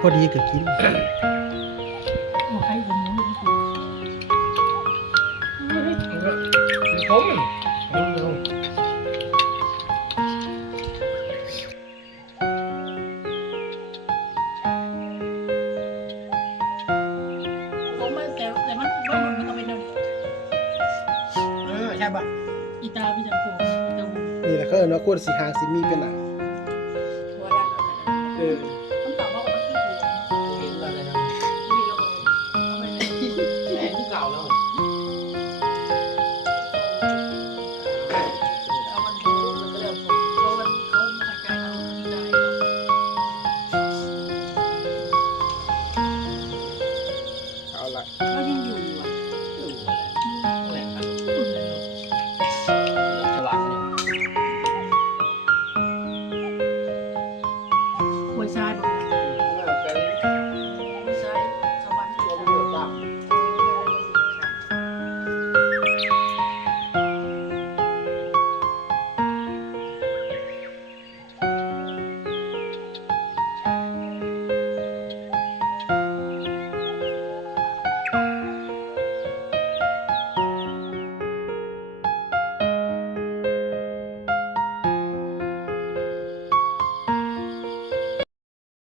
พอดีก็กิน หัวไข่กับหมูอยู่ที่ ผมผมมาแต่มันว่ามันก็เป็นแบบ ใช่ปะ อีตาพี่จังผมแต่ นี่แหละเขาเนาะคนสีหางสีมีเป็นหนัง หัวรันเอาไป เออ